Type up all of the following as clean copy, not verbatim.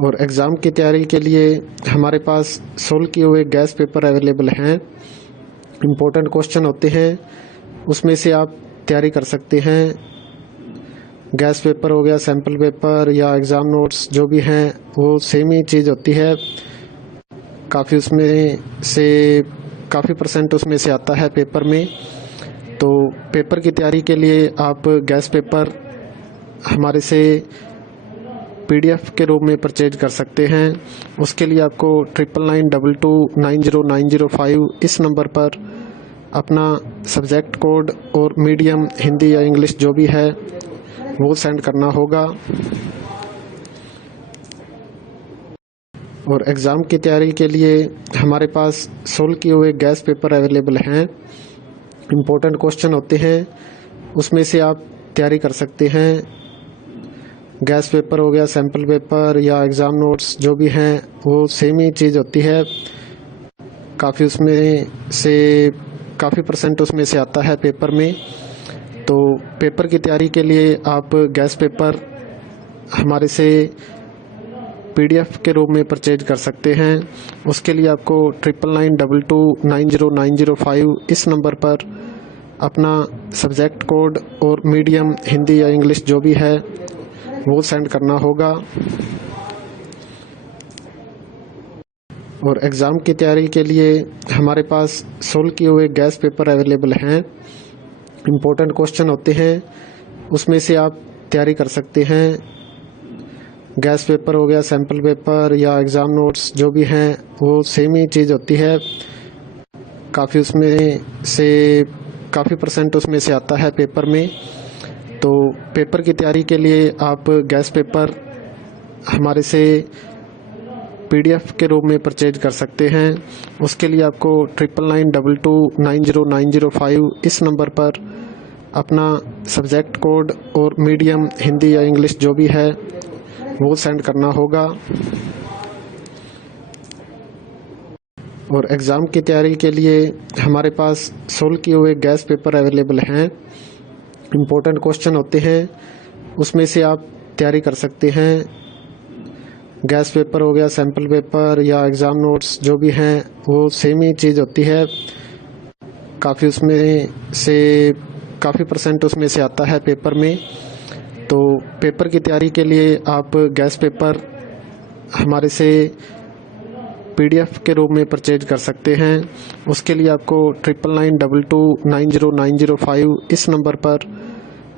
और एग्ज़ाम की तैयारी के लिए हमारे पास सोल्व किए हुए गैस पेपर अवेलेबल हैं। इम्पोर्टेंट क्वेश्चन होते हैं, उसमें से आप तैयारी कर सकते हैं। गैस पेपर हो गया, सैम्पल पेपर या एग्ज़ाम नोट्स जो भी हैं वो सेम ही चीज़ होती है। काफ़ी उसमें से काफ़ी परसेंट उसमें से आता है पेपर में। तो पेपर की तैयारी के लिए आप गैस पेपर हमारे से पीडीएफ के रूप में परचेज कर सकते हैं। उसके लिए आपको 9992290905 इस नंबर पर अपना सब्जेक्ट कोड और मीडियम हिंदी या इंग्लिश जो भी है वो सेंड करना होगा। और एग्ज़ाम की तैयारी के लिए हमारे पास सोल्व किए हुए गैस पेपर अवेलेबल हैं। इम्पोर्टेंट क्वेश्चन होते हैं, उसमें से आप तैयारी कर सकते हैं। गैस पेपर हो गया, सैम्पल पेपर या एग्ज़ाम नोट्स जो भी हैं वो सेम ही चीज़ होती है। काफ़ी उसमें से काफ़ी परसेंट उसमें से आता है पेपर में। तो पेपर की तैयारी के लिए आप गैस पेपर हमारे से पीडीएफ के रूप में परचेज कर सकते हैं। उसके लिए आपको 9992290905 इस नंबर पर अपना सब्जेक्ट कोड और मीडियम हिंदी या इंग्लिश जो भी है वो सेंड करना होगा। और एग्ज़ाम की तैयारी के लिए हमारे पास सोल्व किए हुए गैस पेपर अवेलेबल हैं। इम्पोर्टेंट क्वेश्चन होते हैं, उसमें से आप तैयारी कर सकते हैं। गैस पेपर हो गया, सैम्पल पेपर या एग्ज़ाम नोट्स जो भी हैं वो सेम ही चीज़ होती है। काफ़ी उसमें से काफ़ी परसेंट उसमें से आता है पेपर में। तो पेपर की तैयारी के लिए आप गैस पेपर हमारे से पीडीएफ के रूप में परचेज कर सकते हैं। उसके लिए आपको 9992290905 इस नंबर पर अपना सब्जेक्ट कोड और मीडियम हिंदी या इंग्लिश जो भी है वो सेंड करना होगा। और एग्ज़ाम की तैयारी के लिए हमारे पास सोल्व किए हुए गैस पेपर अवेलेबल हैं। इम्पोर्टेंट क्वेश्चन होते हैं, उसमें से आप तैयारी कर सकते हैं। गैस पेपर हो गया, सैम्पल पेपर या एग्ज़ाम नोट्स जो भी हैं वो सेम ही चीज़ होती है। काफ़ी उसमें से काफ़ी परसेंट उसमें से आता है पेपर में। तो पेपर की तैयारी के लिए आप गैस पेपर हमारे से पीडीएफ के रूप में परचेज कर सकते हैं। उसके लिए आपको 9992290905 इस नंबर पर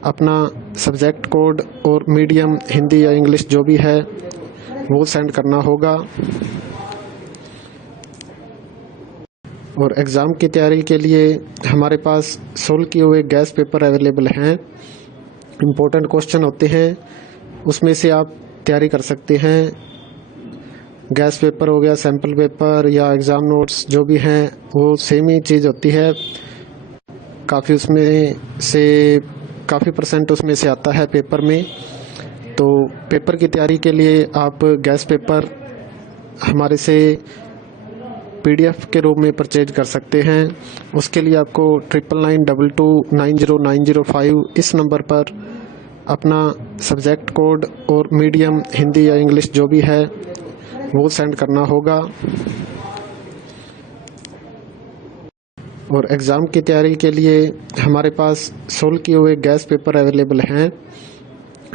अपना सब्जेक्ट कोड और मीडियम हिंदी या इंग्लिश जो भी है वो सेंड करना होगा। और एग्ज़ाम की तैयारी के लिए हमारे पास सोल्व किए हुए गैस पेपर अवेलेबल हैं। इम्पोर्टेंट क्वेश्चन होते हैं, उसमें से आप तैयारी कर सकते हैं। गैस पेपर हो गया, सैम्पल पेपर या एग्ज़ाम नोट्स जो भी हैं वो सेम ही चीज़ होती है। काफ़ी उसमें से काफ़ी परसेंट उसमें से आता है पेपर में। तो पेपर की तैयारी के लिए आप गैस पेपर हमारे से पीडीएफ के रूप में परचेज कर सकते हैं। उसके लिए आपको 9992290905 इस नंबर पर अपना सब्जेक्ट कोड और मीडियम हिंदी या इंग्लिश जो भी है वो सेंड करना होगा। और एग्ज़ाम की तैयारी के लिए हमारे पास सोल्व किए हुए गैस पेपर अवेलेबल हैं।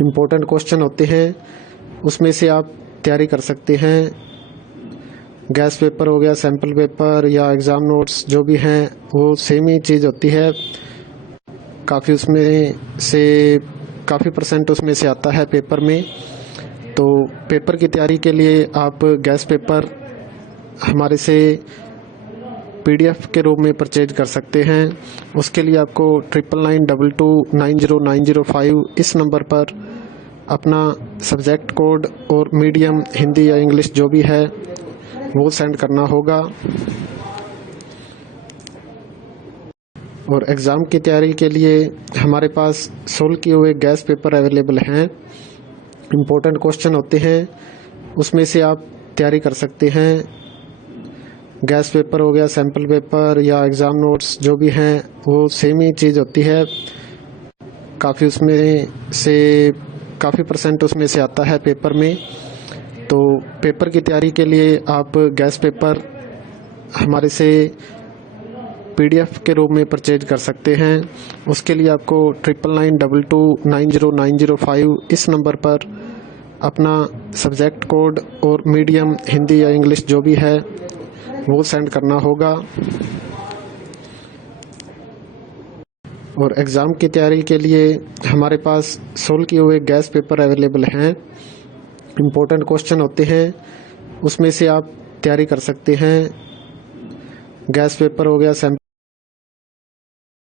इम्पोर्टेंट क्वेश्चन होते हैं, उसमें से आप तैयारी कर सकते हैं। गैस पेपर हो गया, सैम्पल पेपर या एग्ज़ाम नोट्स जो भी हैं वो सेम ही चीज़ होती है। काफ़ी उसमें से काफ़ी परसेंट उसमें से आता है पेपर में। तो पेपर की तैयारी के लिए आप गैस पेपर हमारे से पीडीएफ के रूप में परचेज कर सकते हैं। उसके लिए आपको 9992290905 इस नंबर पर अपना सब्जेक्ट कोड और मीडियम हिंदी या इंग्लिश जो भी है वो सेंड करना होगा। और एग्ज़ाम की तैयारी के लिए हमारे पास सोल्व किए हुए गैस पेपर अवेलेबल हैं। इम्पोर्टेंट क्वेश्चन होते हैं, उसमें से आप तैयारी कर सकते हैं। गैस पेपर हो गया, सैम्पल पेपर या एग्ज़ाम नोट्स जो भी हैं वो सेम ही चीज़ होती है। काफ़ी उसमें से काफ़ी परसेंट उसमें से आता है पेपर में। तो पेपर की तैयारी के लिए आप गैस पेपर हमारे से PDF के रूप में परचेज कर सकते हैं। उसके लिए आपको 9992290905 इस नंबर पर अपना सब्जेक्ट कोड और मीडियम हिंदी या इंग्लिश जो भी है वो सेंड करना होगा। और एग्ज़ाम की तैयारी के लिए हमारे पास सोल्व किए हुए गैस पेपर अवेलेबल हैं। इम्पोर्टेंट क्वेश्चन होते हैं, उसमें से आप तैयारी कर सकते हैं। गैस पेपर हो गया,